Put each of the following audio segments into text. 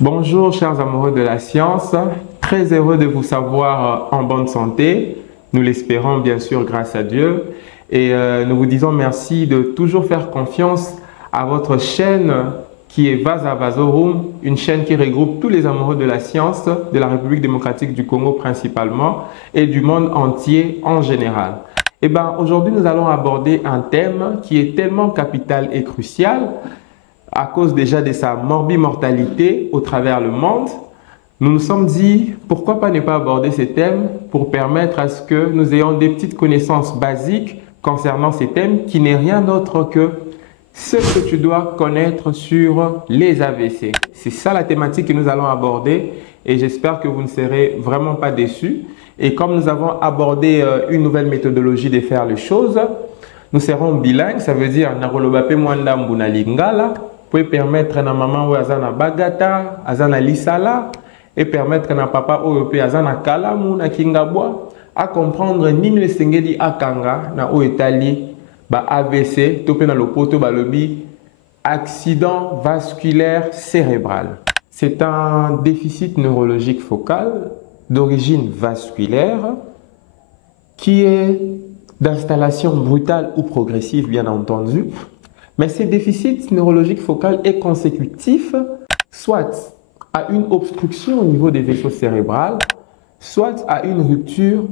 Bonjour chers amoureux de la science, très heureux de vous savoir en bonne santé. Nous l'espérons bien sûr grâce à Dieu nous vous disons merci de toujours faire confiance à votre chaîne qui est Vaza Vazorum, une chaîne qui regroupe tous les amoureux de la science de la République démocratique du Congo principalement et du monde entier en général. Aujourd'hui nous allons aborder un thème qui est tellement capital et crucial à cause déjà de sa morbimortalité au travers le monde. Nous nous sommes dit, pourquoi pas ne pas aborder ces thèmes pour permettre à ce que nous ayons des petites connaissances basiques concernant ces thèmes qui n'est rien d'autre que ce que tu dois connaître sur les AVC. C'est ça la thématique que nous allons aborder et j'espère que vous ne serez vraiment pas déçus. Et comme nous avons abordé une nouvelle méthodologie de faire les choses, nous serons bilingues, ça veut dire Narolobape Mwanda Mbuna Lingala, pour permettre à maman ou azana bagata, azana lisala, et permettre à papa ou azana kalamu na kingabwa à comprendre nini esengeli akanga na o etali ba AVC topé na lopoto ba lobi accident vasculaire cérébral. C'est un déficit neurologique focal d'origine vasculaire qui est d'installation brutale ou progressive bien entendu. Mais ce déficit neurologique focal est consécutif soit à une obstruction au niveau des vaisseaux cérébraux, soit à une rupture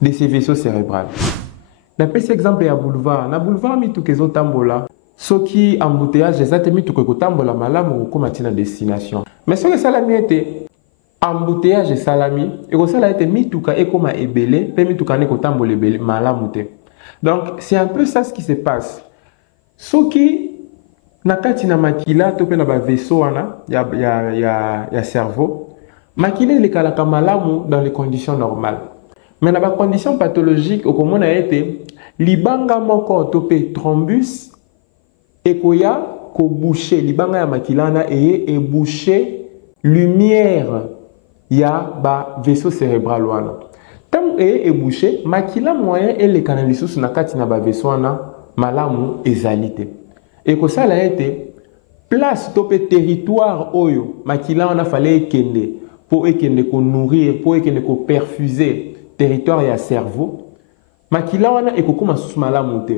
de ces vaisseaux cérébraux. Napesi exemple ya boulevard. Na boulevard mitukezo tambola. Soki embouteillage ezate mituko tambola malamu kokoma tina destination. Mais soki salami ete embouteillage salami ekosala ete mituka ekoma ebele pe mituka ne kotambola ebele malamu te. Donc c'est un peu ça ce qui se passe. Soki nakati na makila to pe na ba vaisseau wana ya cerveau, makila elekalaka malamu dans les conditions normales. Mais na ba conditions pathologiques okomona ete libanga moko to pe thrombus ekoya ko boucher libanga ya makila na e boucher lumière ya ba vaisseau cérébral wana. Tant e boucher makila moyen elekana lisusu nakati na ba vaisseau wana malamu ezalite. Et que ça a été place topé territoire oyo makila on a fallu kende pour ekende ko nourrir pour ekende ko perfuser territoire ya cerveau makila wana ekokoma susu malamu te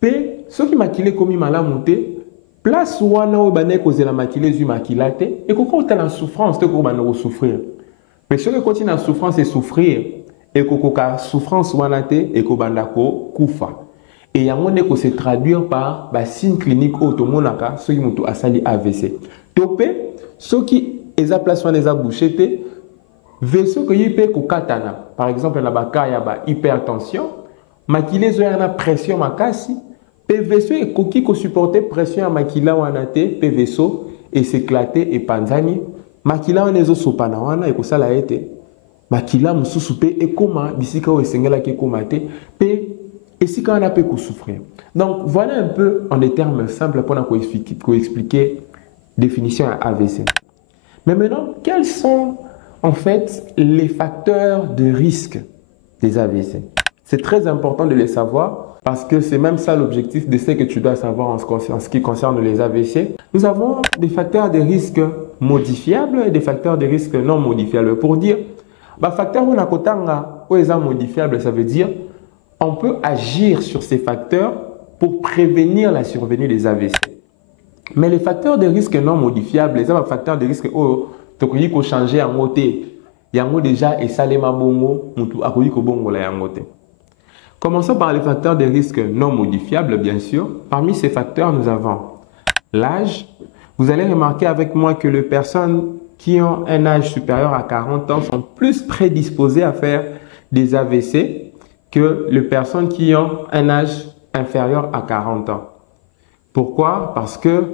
pe soki makila komi malamu te place wana oyo bana ekozela makila zu makila te ekokota na souffrance te ko bana ko souffrir pe soki continue na souffrance et souffrir ekokoka souffrance wana te ekobanda ko kufa. Et yango ne ko se traduire par ba signe clinique automonaka soki mutu asali AVC. Topé soki eza place wana eza bouché te vaisseau que yipe ko katana. Par exemple na baka ya ba hypertension, makila zo yana pression makasi, pe vaisseau ekoki ko supporter pression ya makila wana te, pe vaisseau et s'éclater et panzani, makila wana ezo sopana wana ekosala ete makila mususu pe ekoma bisika o esengela ke koma te pe et si quand on a pu souffrir. Donc voilà un peu en des termes simples pour expliquer définition à AVC. Mais maintenant, quels sont en fait les facteurs de risque des AVC? C'est très important de les savoir parce que c'est même ça l'objectif de ce que tu dois savoir en ce qui concerne les AVC. Nous avons des facteurs de risque modifiables et des facteurs de risque non modifiables. Pour dire, facteur modifiable, ça veut dire on peut agir sur ces facteurs pour prévenir la survenue des AVC. Mais les facteurs de risque non modifiables, les facteurs de risque tu peux changer en côté. Yango déjà et salema bongo, mutu akoyi ko bongo la yangote. Commençons par les facteurs de risque non modifiables, bien sûr. Parmi ces facteurs, nous avons l'âge. Vous allez remarquer avec moi que les personnes qui ont un âge supérieur à 40 ans sont plus prédisposées à faire des AVC que les personnes qui ont un âge inférieur à 40 ans. Pourquoi? Parce que,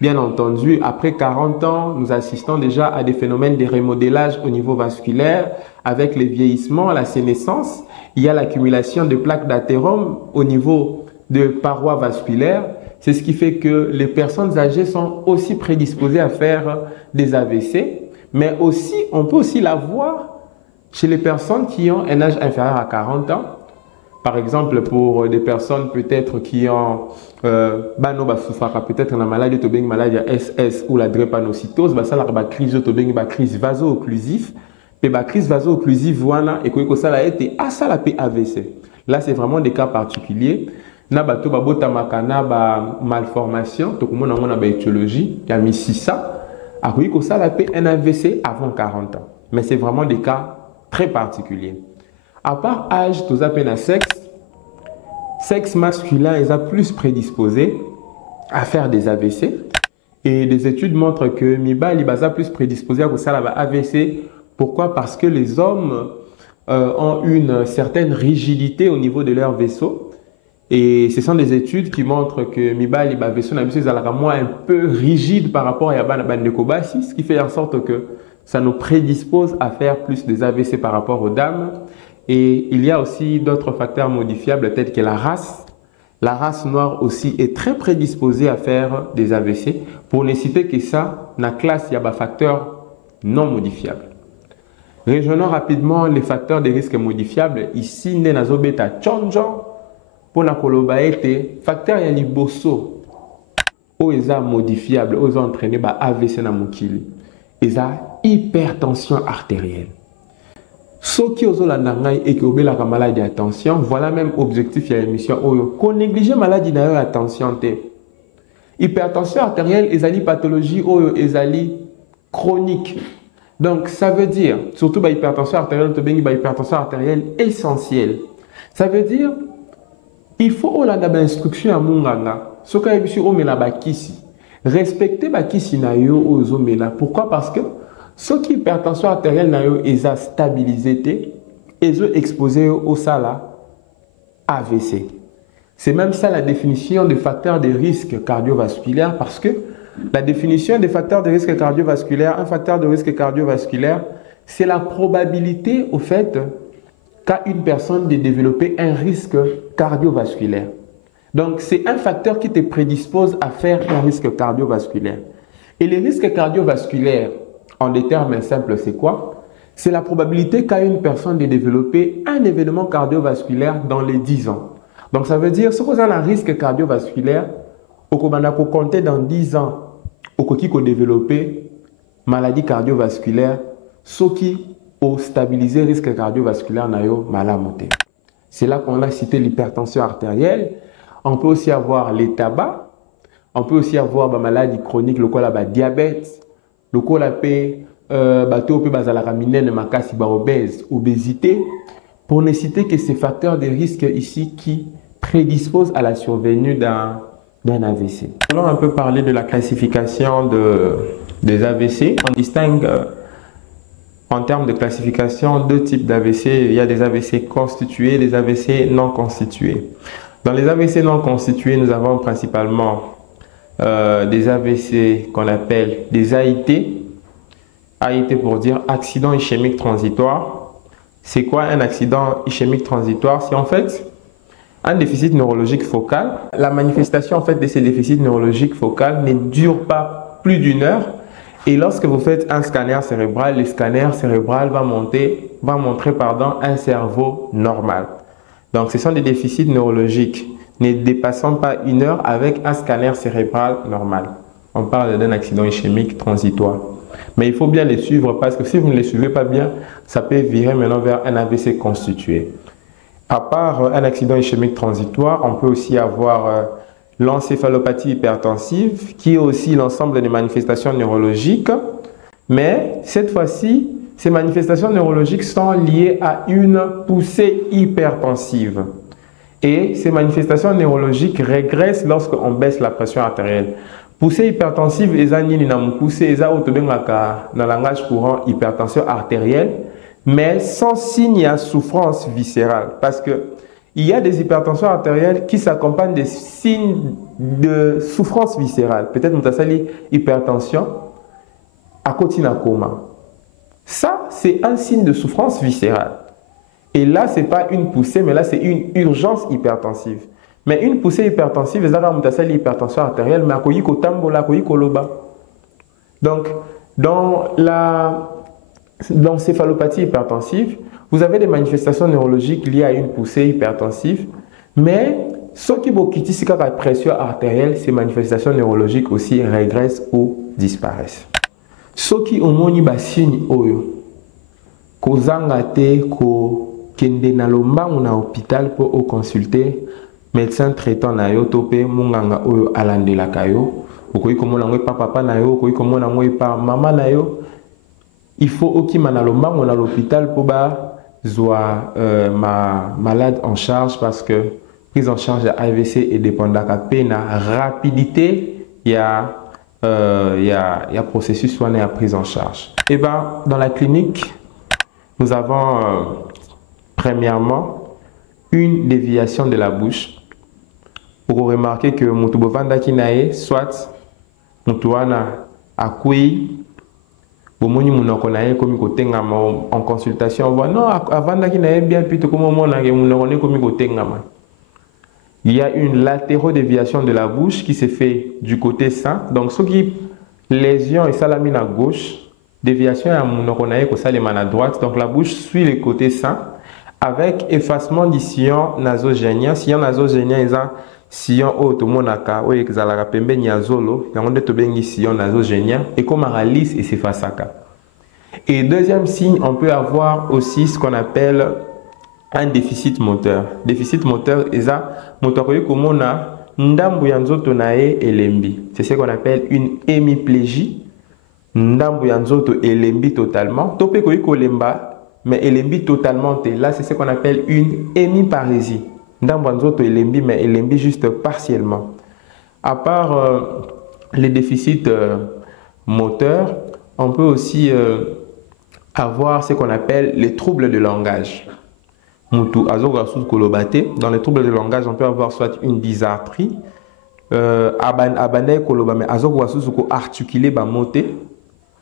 bien entendu, après 40 ans, nous assistons déjà à des phénomènes de remodélage au niveau vasculaire. Avec le vieillissement, la sénescence, il y a l'accumulation de plaques d'athérome au niveau de parois vasculaires. C'est ce qui fait que les personnes âgées sont aussi prédisposées à faire des AVC. Mais aussi, on peut aussi la voir chez les personnes qui ont un âge inférieur à 40 ans. Par exemple, pour des personnes peut-être qui ont peut-être la maladie de maladie SS ou la drépanocytose, ça la crise de crise vaso-occlusive. Et la crise vaso-occlusive, voilà, et que ça a été à ça la AVC. Là, c'est vraiment des cas particuliers. Na bato babota makana ba malformation, to comme on a ba étiologie, il y a mis ça. A que ça la un AVC avant 40 ans. Mais c'est vraiment des cas très particuliers. À part âge, tout ça peine à sexe masculin est plus prédisposé à faire des AVC. Et des études montrent que Miba est plus prédisposé à ça la AVC. Pourquoi? Parce que les hommes ont une certaine rigidité au niveau de leur vaisseau. Et ce sont des études qui montrent que Miba et vaisseau est un peu rigide par rapport à Bandekobasi, ce qui fait en sorte que ça nous prédispose à faire plus des AVC par rapport aux dames. Et il y a aussi d'autres facteurs modifiables tels que la race. La race noire aussi est très prédisposée à faire des AVC. Pour ne citer que ça, dans la classe, il y a des facteurs non modifiables. Rejoignons rapidement les facteurs de risque modifiables. Ici, nous avons bêta chonjo pour la colobaete. Facteur ya liboso o eza modifiable, o eza entraîné par AVC na mokili. Eza hypertension artérielle. Ceux qui ont la nangai et qui ont la maladie de tension, voilà même objectif de l'émission. Qu'on néglige maladie de la tension. Hypertension artérielle est une pathologie chronique. Donc, ça veut dire, surtout l'hypertension artérielle, l'hypertension artérielle essentielle. Ça veut dire, il faut la instruction à Munganga. Ce qu'on a vu, on met la bakisi. Respecter bakisi na yo aux mena. Pourquoi? Parce que ceux qui hypertension artérielle na yo est stabilisé, ils ont exposé au sala AVC. C'est même ça la définition des facteurs de risque cardiovasculaire, parce que la définition des facteurs de risque cardiovasculaire, un facteur de risque cardiovasculaire, c'est la probabilité au fait qu'a une personne de développer un risque cardiovasculaire. Donc, c'est un facteur qui te prédispose à faire un risque cardiovasculaire. Et les risques cardiovasculaires, en des termes simples, c'est quoi? C'est la probabilité qu'a une personne de développer un événement cardiovasculaire dans les 10 ans. Donc, ça veut dire, si vous avez un risque cardiovasculaire, au compter dans 10 ans, au qui développer maladie cardiovasculaire, ce qui ont stabilisé le risque cardiovasculaire nayo malamoté. C'est là qu'on a cité l'hypertension artérielle. On peut aussi avoir les tabacs. On peut aussi avoir la maladie chronique, le diabète, le obésité. Pour ne citer que ces facteurs de risque ici qui prédisposent à la survenue d'un AVC. Allons un peu parler de la classification des AVC. On distingue en termes de classification deux types d'AVC. Il y a des AVC constitués et des AVC non constitués. Dans les AVC non constitués, nous avons principalement des AVC qu'on appelle des AIT. AIT pour dire accident ischémique transitoire. C'est quoi un accident ischémique transitoire? C'est en fait un déficit neurologique focal. La manifestation en fait de ces déficits neurologiques focaux ne dure pas plus d'1 heure. Et lorsque vous faites un scanner cérébral, le scanner cérébral va montrer un cerveau normal. Donc ce sont des déficits neurologiques ne dépassant pas 1 heure avec un scanner cérébral normal. On parle d'un accident ischémique transitoire. Mais il faut bien les suivre parce que si vous ne les suivez pas bien, ça peut virer maintenant vers un AVC constitué. À part un accident ischémique transitoire, on peut aussi avoir l'encéphalopathie hypertensive, qui est aussi l'ensemble des manifestations neurologiques. Mais cette fois-ci, ces manifestations neurologiques sont liées à une poussée hypertensive. Et ces manifestations neurologiques régressent lorsqu'on baisse la pression artérielle. Poussée hypertensive, c'est dans le langage courant hypertension artérielle, mais sans signe à souffrance viscérale. Parce que il y a des hypertensions artérielles qui s'accompagnent des signes de souffrance viscérale. Peut-être que vous avez hypertension à côté d'un coma. Ça, c'est un signe de souffrance viscérale. Et là, ce n'est pas une poussée, mais là, c'est une urgence hypertensive. Mais une poussée hypertensive, c'est l'hypertension artérielle, mais donc, dans l'encéphalopathie hypertensive, vous avez des manifestations neurologiques liées à une poussée hypertensive, mais ce qui est la pression artérielle, ces manifestations neurologiques aussi régressent ou disparaissent. Ce qui omoni ba signe oyo kozanga te ko kende na lombangu na hôpital pour consulter médecin traitant na yo to pe munganga oyo alandelaka yo okoki komona ngo pa papa na yo okoki komona ngo pa mama na yo. Il faut okima na lombangu na l'hôpital pour ba zwa ma malade en charge, parce que prise en charge de AVC est dépendante de la rapidité, il y a processus soigné à prise en charge. Et ben, dans la clinique, nous avons premièrement une déviation de la bouche. Pour remarquer que Moutubovanda Kinae, soit Moutouana Akui, Bomoni Mounakonae, comme en consultation, on voit non, avant Kinae bien plutôt comme on a comme il y a une latérodéviation de la bouche qui se fait du côté sain. Donc, ce qui lésion et salamine à gauche, déviation à Mounakonae, salamine à droite. Donc, la bouche suit le côté sain avec effacement du sillon nasogénien. Sillon nasogénien, ils ont sillon automonaka, ou exalara pembe niazolo, il y a un tobengi sillon nasogénien, et comme aralis et s'effacaka. Et deuxième signe, on peut avoir aussi ce qu'on appelle un déficit moteur. Déficit moteur, c'est ça, moteur comme on a ndambu yanzoto nae elembi. C'est ce qu'on appelle une hémiplégie. Ndambu yanzoto elembi totalement. Topé kolemba, mais elembi totalement. Là, c'est ce qu'on appelle une hémiparésie. Ndambu yanzoto elembi, mais elembi juste partiellement. À part les déficits moteurs, on peut aussi avoir ce qu'on appelle les troubles de langage. Dans les troubles de langage, on peut avoir soit une dysarthrie, articuler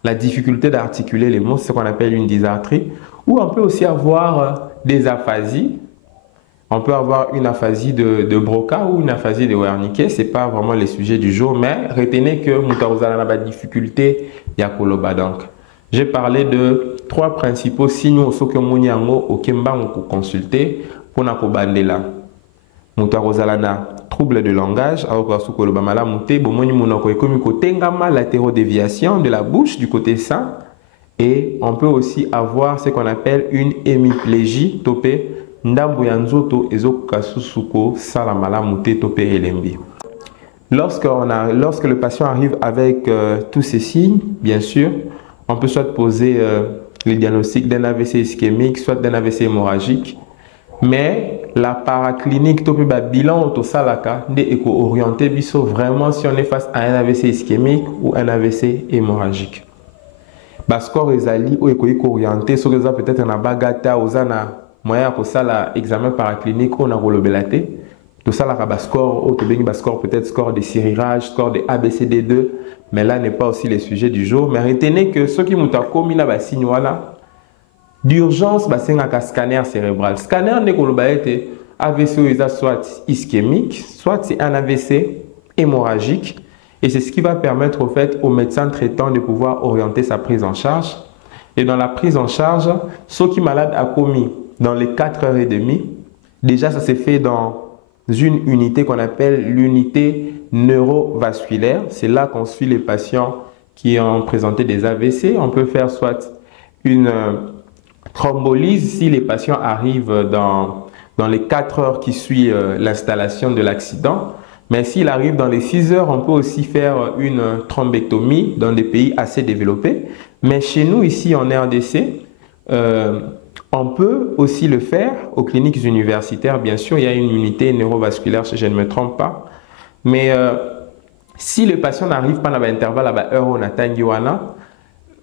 la difficulté d'articuler les mots, c'est ce qu'on appelle une dysarthrie, ou on peut aussi avoir des aphasies. On peut avoir une aphasie de Broca ou une aphasie de Wernicke, ce n'est pas vraiment le sujet du jour, mais retenez que nous avons des difficultés à Koloba. Donc, j'ai parlé de 3 principaux signaux que nous avons consulter pour nous bandela. Nous avons trouble de langage, latérodéviation de la bouche du côté sain, et on peut aussi avoir ce qu'on appelle une hémiplégie topé ndambu yanzoto ezokasusuko salamala mute topé elembi. Lorsque le patient arrive avec tous ces signes, bien sûr, on peut soit poser le diagnostic d'un AVC ischémique, soit d'un AVC hémorragique. Mais la paraclinique, le bilan autosalaka, est orienté vraiment si on est face à un AVC ischémique ou un AVC hémorragique. Bascore ezali ou orienté, sur peut-être un bagata ou zana moyen pour ça l'examen paraclinique on a relobelaté. Tout ça la score peut-être score de cirirage, score de ABCD2, mais là n'est pas aussi le sujet du jour. Mais retenez que ce qui nous a commis là signe voilà d'urgence c'est un scanner cérébral. Scanner n'est que AVC soit ischémique, soit c'est un AVC hémorragique, et c'est ce qui va permettre au fait au médecin traitant de pouvoir orienter sa prise en charge. Et dans la prise en charge, ce qui malade a commis dans les 4h30, déjà ça s'est fait dans une unité qu'on appelle l'unité neurovasculaire. C'est là qu'on suit les patients qui ont présenté des AVC. On peut faire soit une thrombolyse si les patients arrivent dans les 4 heures qui suivent l'installation de l'accident. Mais s'il arrive dans les 6 heures, on peut aussi faire une thrombectomie dans des pays assez développés. Mais chez nous, ici en RDC, on peut aussi le faire aux cliniques universitaires. Bien sûr, il y a une unité neurovasculaire, si je ne me trompe pas. Mais si le patient n'arrive pas dans l'intervalle à l'heure où on attend,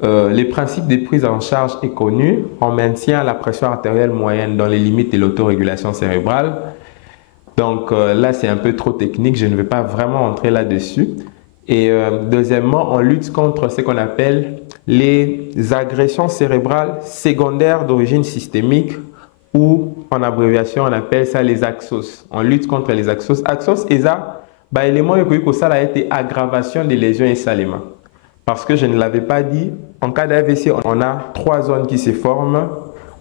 le principe de prise en charge est connu. On maintient la pression artérielle moyenne dans les limites de l'autorégulation cérébrale. Donc là, c'est un peu trop technique. Je ne vais pas vraiment entrer là-dessus. Et deuxièmement, on lutte contre ce qu'on appelle les agressions cérébrales secondaires d'origine systémique, ou en abréviation, on appelle ça les axos. On lutte contre les axos. Axos, c'est un élément que ça a été aggravation des lésions et salement. Parce que je ne l'avais pas dit, En cas d'AVC, on a 3 zones qui se forment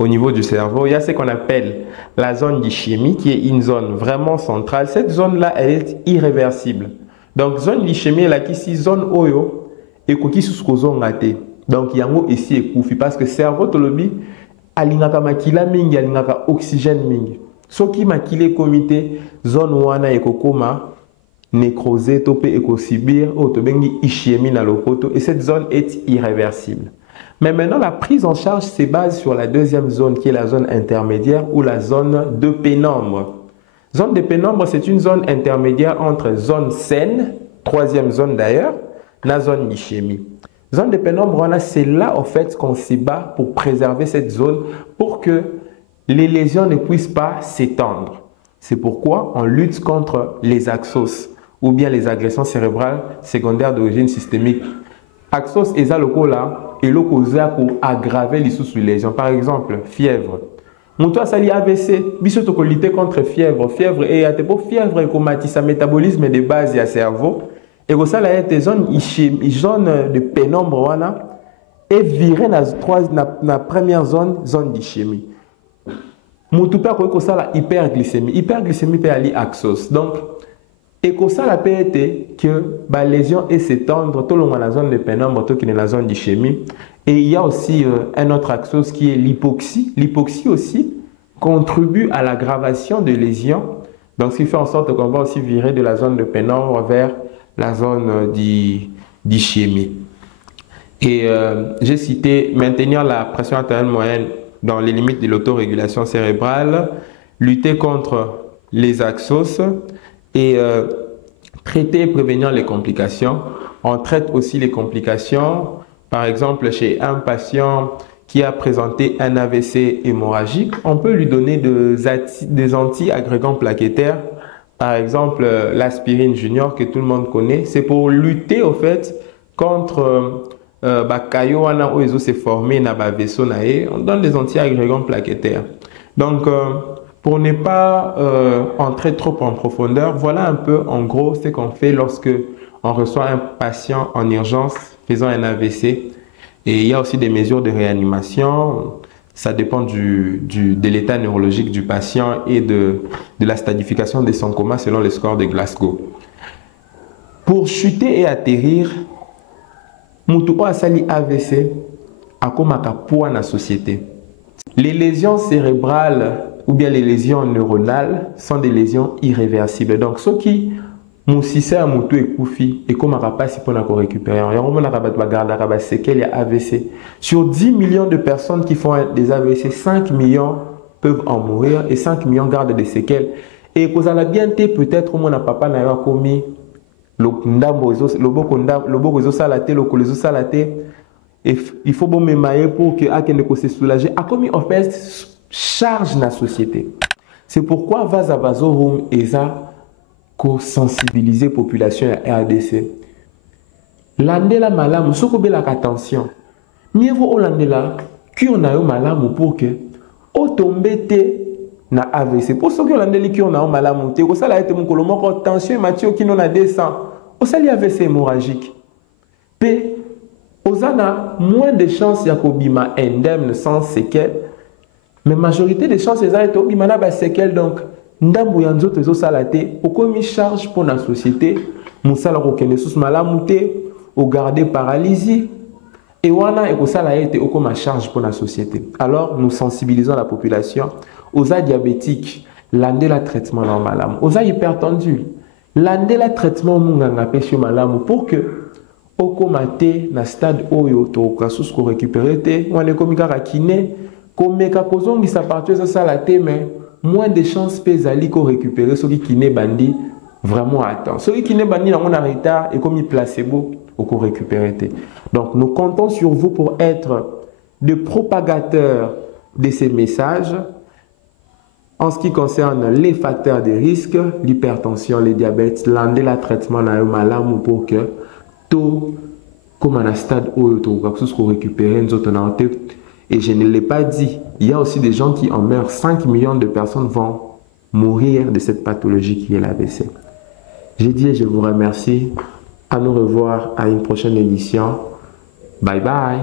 au niveau du cerveau. Il y a ce qu'on appelle la zone d'ischémie, qui est une zone vraiment centrale. Cette zone-là, elle est irréversible. Donc, zone d'ischémie, là, qui est zone oyo, et qui sous ngate. Donc, il y a un ici et koufi, parce que le cerveau, tolobi, alingaka makila mingi, alingaka oxygène mingi. Ce qui makile comité, zone wana et kokoma, nécrosé, topé et kosibir, otobengi ischémie na lopoto, et cette zone est irréversible. Mais maintenant, la prise en charge se base sur la deuxième zone, qui est la zone intermédiaire ou la zone de pénombre. Zone de pénombre, c'est une zone intermédiaire entre zone saine, troisième zone d'ailleurs, la zone d'ischémie. Zone de pénombre, c'est là en fait qu'on se bat pour préserver cette zone pour que les lésions ne puissent pas s'étendre. C'est pourquoi on lutte contre les axos ou bien les agressions cérébrales secondaires d'origine systémique. Axos est le là et le cause pour aggraver les sous-lésions. Par exemple, fièvre. Moutoua sali AVC, biso to lutter contre fièvre. Fièvre et à fièvre et comatise métabolisme de base et cerveau. Et que ça là est zone de pénombre wana et viré na première zone d'ischémie. Moutoupa ko ça la hyperglycémie. Hyperglycémie peut aller axos. Donc et que ça la peut être que la lésion est s'étendre tout le long de la zone de pénombre, tout qui est la zone d'ischémie. Et il y a aussi un autre axos qui est l'hypoxie. L'hypoxie aussi contribue à l'aggravation de lésions. Donc, ce qui fait en sorte qu'on va aussi virer de la zone de pénombre vers la zone d'ischémie. Et j'ai cité maintenir la pression artérielle moyenne dans les limites de l'autorégulation cérébrale, lutter contre les axos et traiter et prévenir les complications. On traite aussi les complications. Par exemple, chez un patient qui a présenté un AVC hémorragique, on peut lui donner des anti-agrégants plaquettaires. Par exemple, l'aspirine junior que tout le monde connaît. C'est pour lutter au fait contre caillou où ils s'est formé dans le vaisseau. On donne des anti-agrégants plaquettaires. Donc, pour ne pas entrer trop en profondeur, voilà un peu en gros ce qu'on fait lorsque on reçoit un patient en urgence faisant un AVC. Et il y a aussi des mesures de réanimation. Ça dépend de l'état neurologique du patient et de la stadification de son coma selon le score de Glasgow. Pour chuter et atterrir, Moutou Asali AVC a comme un poids dans la société. Les lésions cérébrales ou bien les lésions neuronales sont des lésions irréversibles. Donc, ceux qui Moussissé à Moutou et Koufi et comme un rapace pour récupérer. Il y a séquelles AVC. Sur 10 millions de personnes qui font des AVC, 5 millions peuvent en mourir et 5 millions gardent des séquelles. Et vous allez bien peut-être mon papa n'a pas commis le il faut bon me pour que se soulager. A commis en fait charge la société. C'est pourquoi Vazabazorum et ça sensibiliser la population à RDC. Landela malamu, soko bela attention. Mieux vaut landela qui on a eu malamu pour que au tombete na AVC. Pour ceux qui landeli qui on a eu malamu, te ko sala ete mon kolomoko tension matio qui non a descend. Au sali AVC hémorragique. P osana moins de chances ya kobima indemne sans séquelles. Mais majorité des chances ya ete obima na ba séquelles donc ndambo ya nzoto ezosala te okomi charge pour la société musala kokende sous malamu te o garder paralysie et wana ekosala ete okoma charge pour la société. Alors nous sensibilisons la population aux diabétiques landela traitement na malamu, aux hypertendus landela traitement munganga pesio malamu pour que okoma te na stade oyo to kasus ko récupérer te wana komi kaka kiné komeka kozongisa partout ezosala te mais moins de chances pézali qu'on récupérer ceux qui n'est bandi vraiment à temps. Ceux qui n'est bandi dans mon retard et comme il placebo ou qu'on récupérer. Donc nous comptons sur vous pour être des propagateurs de ces messages en ce qui concerne les facteurs de risque, l'hypertension, le diabète, la traitement na malamu pour que tout comme un stade où tout qu'on récupérer nous autres. Et je ne l'ai pas dit, il y a aussi des gens qui en meurent. 5 millions de personnes vont mourir de cette pathologie qui est l'AVC. J'ai dit et je vous remercie. À nous revoir à une prochaine édition. Bye bye.